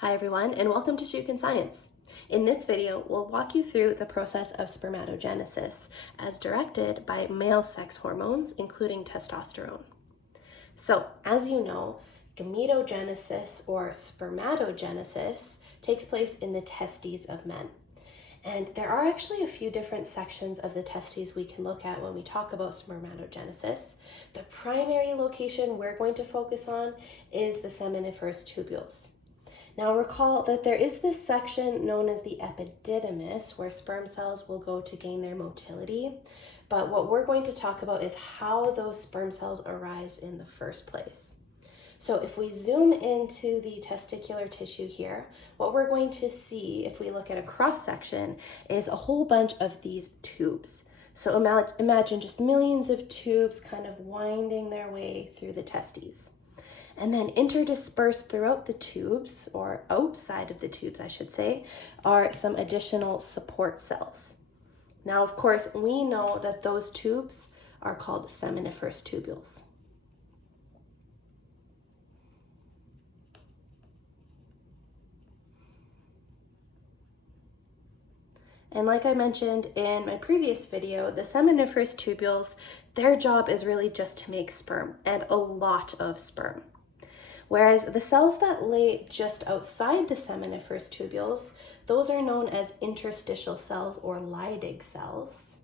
Hi everyone, and welcome to Shukin Science. In this video, we'll walk you through the process of spermatogenesis as directed by male sex hormones, including testosterone. So, as you know, gametogenesis or spermatogenesis takes place in the testes of men. And there are actually a few different sections of the testes we can look at when we talk about spermatogenesis. The primary location we're going to focus on is the seminiferous tubules. Now recall that there is this section known as the epididymis where sperm cells will go to gain their motility, but what we're going to talk about is how those sperm cells arise in the first place. So if we zoom into the testicular tissue here, what we're going to see if we look at a cross section is a whole bunch of these tubes. So imagine just millions of tubes kind of winding their way through the testes. And then interdispersed throughout the tubes, or outside of the tubes, I should say, are some additional support cells. Now, of course, we know that those tubes are called seminiferous tubules. And like I mentioned in my previous video, the seminiferous tubules, their job is really just to make sperm, and a lot of sperm. Whereas the cells that lay just outside the seminiferous tubules, those are known as interstitial cells or Leydig cells.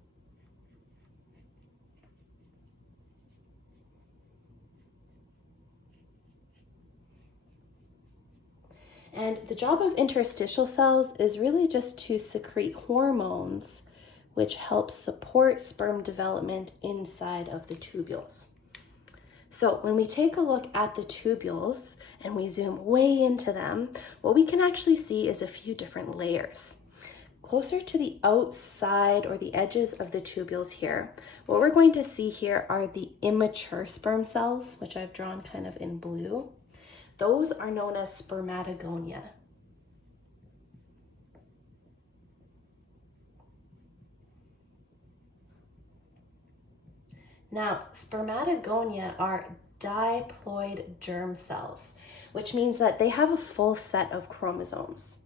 And the job of interstitial cells is really just to secrete hormones, which help support sperm development inside of the tubules. So when we take a look at the tubules and we zoom way into them, what we can actually see is a few different layers. Closer to the outside or the edges of the tubules here, what we're going to see here are the immature sperm cells, which I've drawn kind of in blue. Those are known as spermatogonia. Now, spermatogonia are diploid germ cells, which means that they have a full set of chromosomes.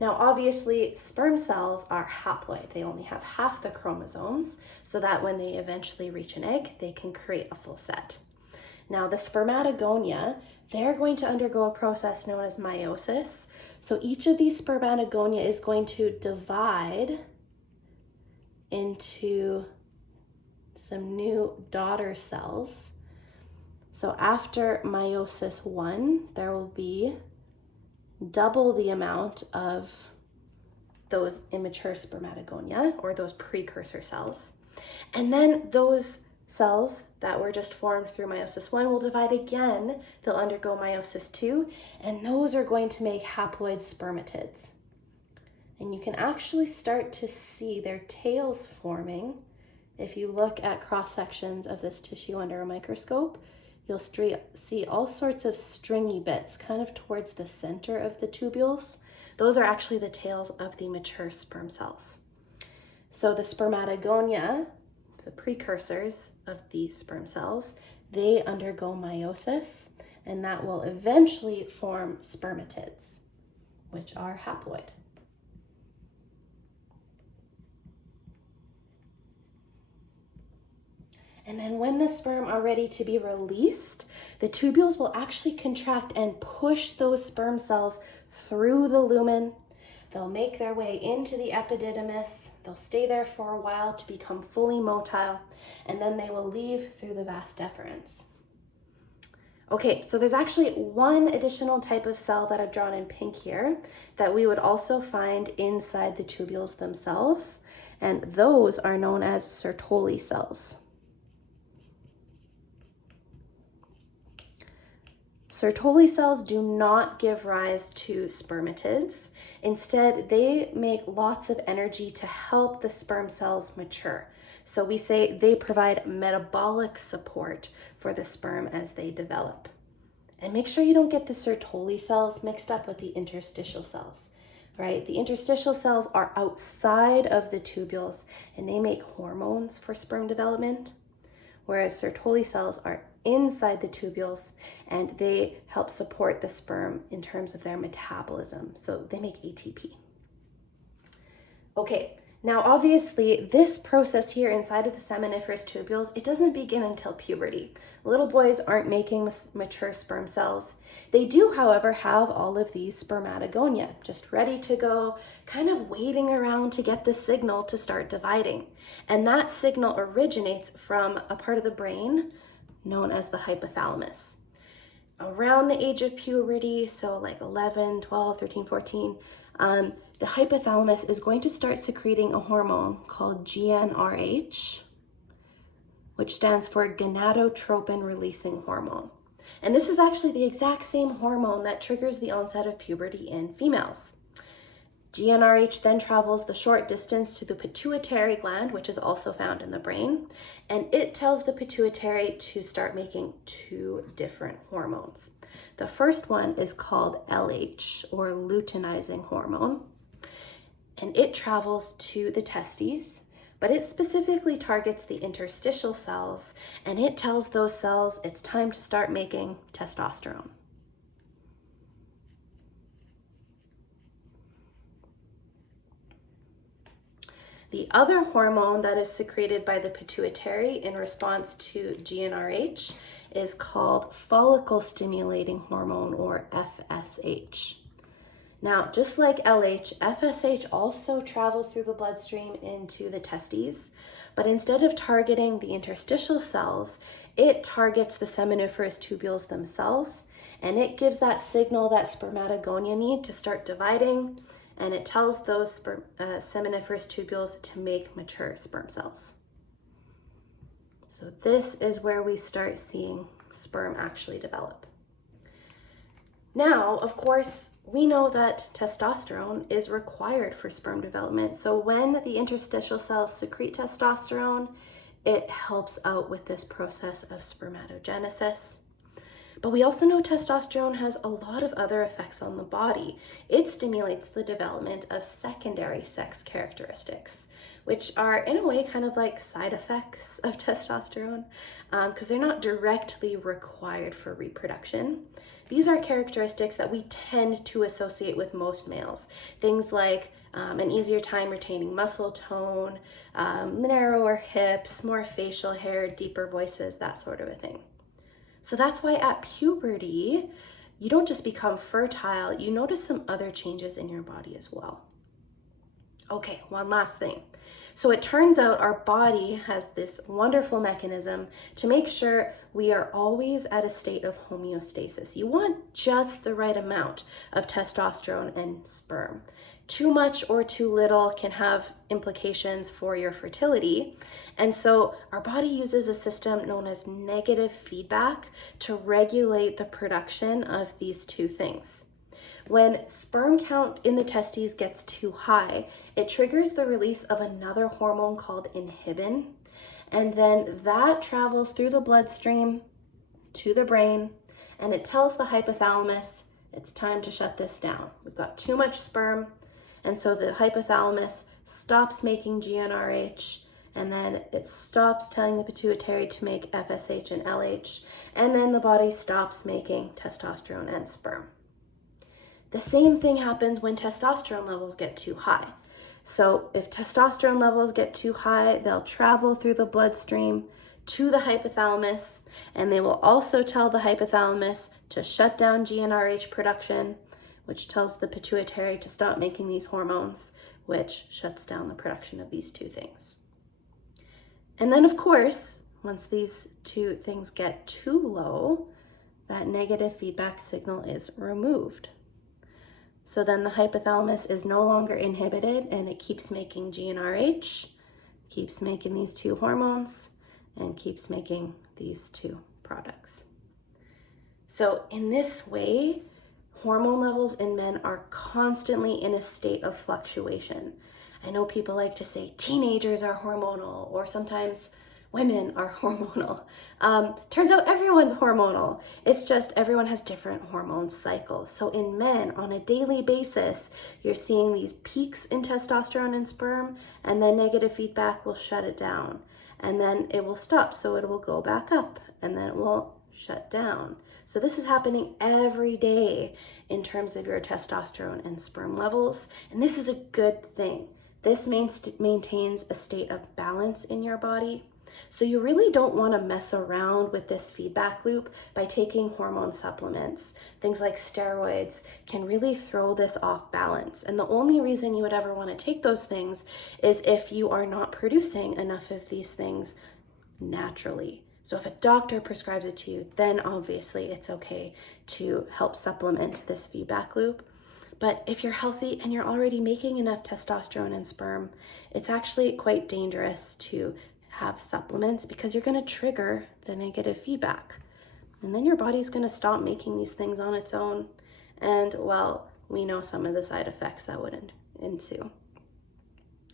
Now, obviously, sperm cells are haploid. They only have half the chromosomes, so that when they eventually reach an egg, they can create a full set. Now, the spermatogonia, they're going to undergo a process known as meiosis. So each of these spermatogonia is going to divide into some new daughter cells. So after meiosis 1, there will be double the amount of those immature spermatogonia, or those precursor cells. And then those cells that were just formed through meiosis 1 will divide again. They'll undergo meiosis 2, and those are going to make haploid spermatids. And you can actually start to see their tails forming. If you look at cross sections of this tissue under a microscope, you'll see all sorts of stringy bits kind of towards the center of the tubules. Those are actually the tails of the mature sperm cells. So the spermatogonia, the precursors of the sperm cells, they undergo meiosis, and that will eventually form spermatids, which are haploid. And then when the sperm are ready to be released, the tubules will actually contract and push those sperm cells through the lumen. They'll make their way into the epididymis. They'll stay there for a while to become fully motile, and then they will leave through the vas deferens. Okay, so there's actually one additional type of cell that I've drawn in pink here that we would also find inside the tubules themselves, and those are known as Sertoli cells. Sertoli cells do not give rise to spermatids. Instead, they make lots of energy to help the sperm cells mature. So we say they provide metabolic support for the sperm as they develop. And make sure you don't get the Sertoli cells mixed up with the interstitial cells, right? The interstitial cells are outside of the tubules and they make hormones for sperm development, whereas Sertoli cells are inside the tubules, and they help support the sperm in terms of their metabolism. So they make ATP. Okay, now obviously this process here inside of the seminiferous tubules, it doesn't begin until puberty. Little boys aren't making mature sperm cells. They do, however, have all of these spermatogonia, just ready to go, kind of waiting around to get the signal to start dividing. And that signal originates from a part of the brain known as the hypothalamus. Around the age of puberty, so like 11, 12, 13, 14, the hypothalamus is going to start secreting a hormone called GnRH, which stands for gonadotropin releasing hormone. And this is actually the exact same hormone that triggers the onset of puberty in females. GnRH then travels the short distance to the pituitary gland, which is also found in the brain, and it tells the pituitary to start making two different hormones. The first one is called LH, or luteinizing hormone, and it travels to the testes, but it specifically targets the interstitial cells, and it tells those cells it's time to start making testosterone. The other hormone that is secreted by the pituitary in response to GnRH is called follicle stimulating hormone, or FSH. Now, just like LH, FSH also travels through the bloodstream into the testes, but instead of targeting the interstitial cells, it targets the seminiferous tubules themselves, and it gives that signal that spermatogonia need to start dividing, and it tells those seminiferous tubules to make mature sperm cells. So this is where we start seeing sperm actually develop. Now, of course, we know that testosterone is required for sperm development. So when the interstitial cells secrete testosterone, it helps out with this process of spermatogenesis. But we also know testosterone has a lot of other effects on the body. It stimulates the development of secondary sex characteristics, which are in a way kind of like side effects of testosterone, because they're not directly required for reproduction. These are characteristics that we tend to associate with most males. Things like an easier time retaining muscle tone, narrower hips, more facial hair, deeper voices, that sort of a thing. So that's why at puberty, you don't just become fertile, you notice some other changes in your body as well. Okay, one last thing. So it turns out our body has this wonderful mechanism to make sure we are always at a state of homeostasis. You want just the right amount of testosterone and sperm. Too much or too little can have implications for your fertility. And so our body uses a system known as negative feedback to regulate the production of these two things. When sperm count in the testes gets too high, it triggers the release of another hormone called inhibin, and then that travels through the bloodstream to the brain, and it tells the hypothalamus it's time to shut this down. We've got too much sperm, and so the hypothalamus stops making GnRH, and then it stops telling the pituitary to make FSH and LH, and then the body stops making testosterone and sperm. The same thing happens when testosterone levels get too high. So if testosterone levels get too high, they'll travel through the bloodstream to the hypothalamus, and they will also tell the hypothalamus to shut down GnRH production, which tells the pituitary to stop making these hormones, which shuts down the production of these two things. And then, of course, once these two things get too low, that negative feedback signal is removed. So then the hypothalamus is no longer inhibited, and it keeps making GnRH, keeps making these two hormones, and keeps making these two products. So in this way, hormone levels in men are constantly in a state of fluctuation. I know people like to say teenagers are hormonal, or sometimes women are hormonal. Turns out everyone's hormonal. It's just everyone has different hormone cycles. So in men, on a daily basis, you're seeing these peaks in testosterone and sperm, and then negative feedback will shut it down. And then it will stop, so it will go back up, and then it will shut down. So this is happening every day in terms of your testosterone and sperm levels, and this is a good thing. This maintains a state of balance in your body. So you really don't want to mess around with this feedback loop by taking hormone supplements. Things like steroids can really throw this off balance. And the only reason you would ever want to take those things is if you are not producing enough of these things naturally. So if a doctor prescribes it to you, then obviously it's okay to help supplement this feedback loop. But if you're healthy and you're already making enough testosterone and sperm, it's actually quite dangerous to have supplements because you're going to trigger the negative feedback. And then your body's going to stop making these things on its own. And well, we know some of the side effects that would ensue.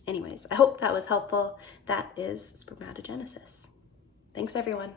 Anyways, I hope that was helpful. That is spermatogenesis. Thanks, everyone.